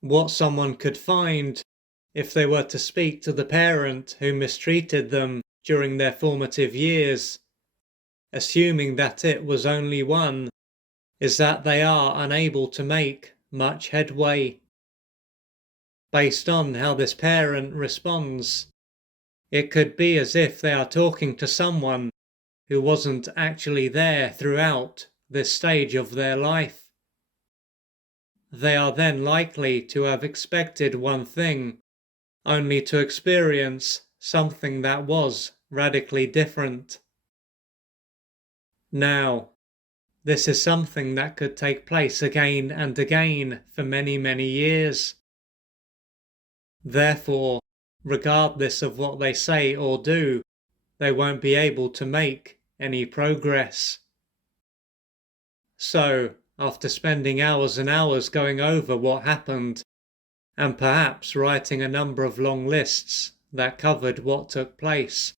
what someone could find if they were to speak to the parent who mistreated them during their formative years, assuming that it was only one, is that they are unable to make much headway. Based on how this parent responds, it could be as if they are talking to someone who wasn't actually there throughout this stage of their life. They are then likely to have expected one thing, only to experience something that was radically different. Now, this is something that could take place again and again for many, many years. Therefore, regardless of what they say or do, they won't be able to make any progress. So, after spending hours and hours going over what happened, and perhaps writing a number of long lists that covered what took place,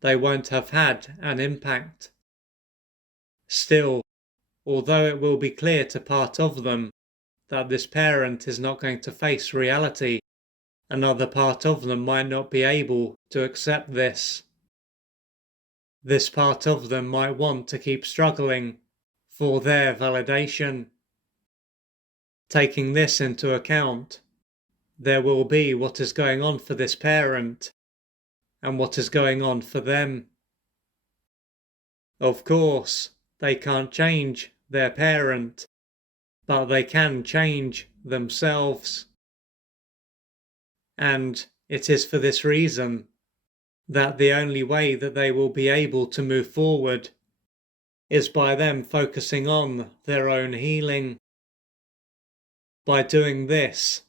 they won't have had an impact. Still, although it will be clear to part of them that this parent is not going to face reality, another part of them might not be able to accept this. This part of them might want to keep struggling for their validation. Taking this into account, there will be what is going on for this parent and what is going on for them. Of course, they can't change their parent, but they can change themselves. And it is for this reason that the only way that they will be able to move forward is by them focusing on their own healing. By doing this,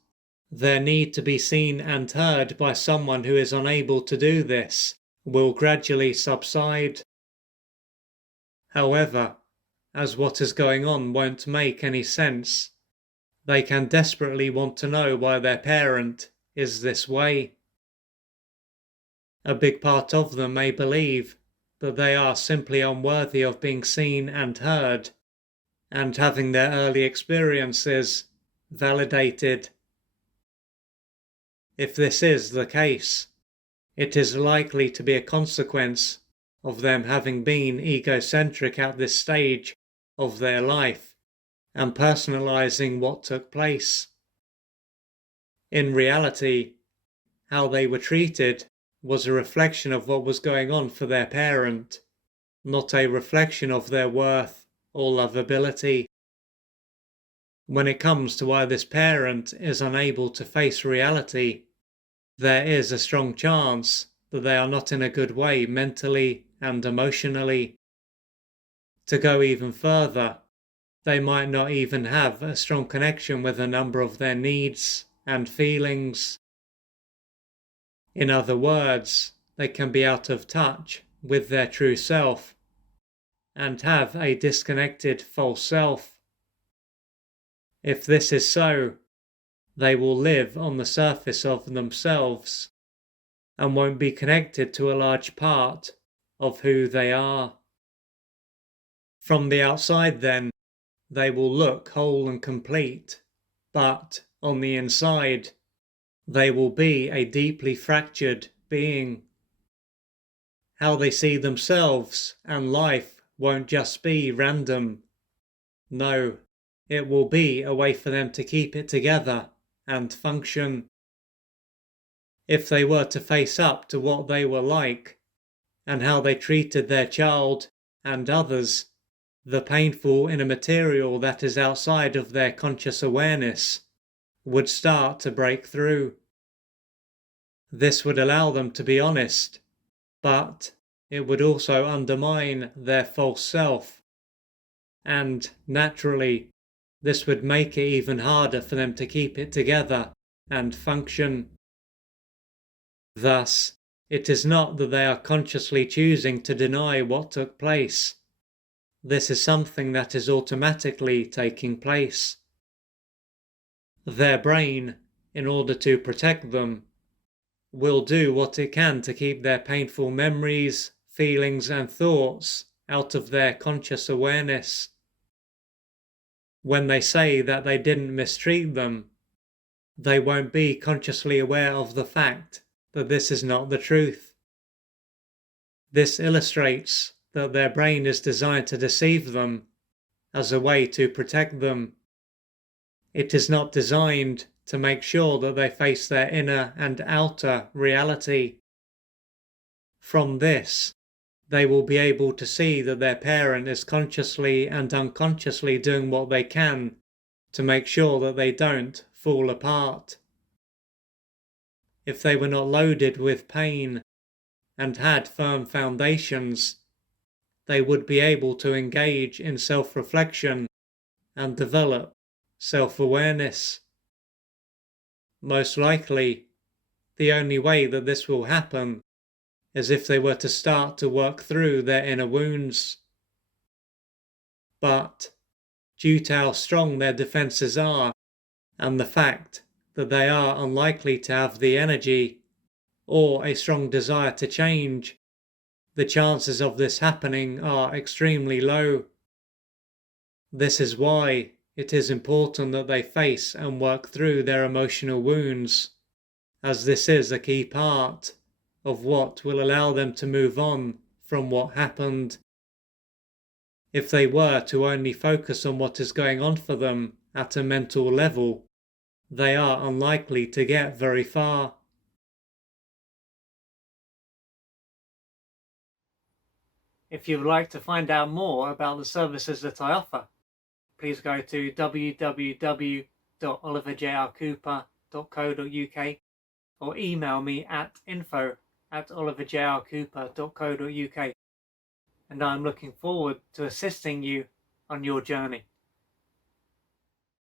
their need to be seen and heard by someone who is unable to do this will gradually subside. However, as what is going on won't make any sense, they can desperately want to know why their parent is this way. A big part of them may believe that they are simply unworthy of being seen and heard, and having their early experiences validated. If this is the case, it is likely to be a consequence of them having been egocentric at this stage of their life and personalizing what took place. In reality, how they were treated was a reflection of what was going on for their parent, not a reflection of their worth or lovability. When it comes to why this parent is unable to face reality, there is a strong chance that they are not in a good way mentally and emotionally. To go even further, they might not even have a strong connection with a number of their needs and feelings. In other words, they can be out of touch with their true self and have a disconnected false self. If this is so, they will live on the surface of themselves and won't be connected to a large part of who they are. From the outside then, they will look whole and complete, but on the inside, they will be a deeply fractured being. How they see themselves and life won't just be random. No, it will be a way for them to keep it together and function. If they were to face up to what they were like and how they treated their child and others, the painful inner material that is outside of their conscious awareness would start to break through. This would allow them to be honest, but it would also undermine their false self. And naturally, this would make it even harder for them to keep it together and function. Thus, it is not that they are consciously choosing to deny what took place. This is something that is automatically taking place. Their brain, in order to protect them, will do what it can to keep their painful memories, feelings, and thoughts out of their conscious awareness. When they say that they didn't mistreat them, they won't be consciously aware of the fact that this is not the truth. This illustrates that their brain is designed to deceive them as a way to protect them. It is not designed to make sure that they face their inner and outer reality. From this, they will be able to see that their parent is consciously and unconsciously doing what they can to make sure that they don't fall apart. If they were not loaded with pain and had firm foundations, they would be able to engage in self-reflection and develop self-awareness. Most likely, the only way that this will happen is if they were to start to work through their inner wounds. But due to how strong their defenses are, and the fact that they are unlikely to have the energy or a strong desire to change, the chances of this happening are extremely low. This is why it is important that they face and work through their emotional wounds, as this is a key part of what will allow them to move on from what happened. If they were to only focus on what is going on for them at a mental level, they are unlikely to get very far. If you would like to find out more about the services that I offer, please go to www.oliverjrcooper.co.uk or email me at info@oliverjrcooper.co.uk, and I'm looking forward to assisting you on your journey.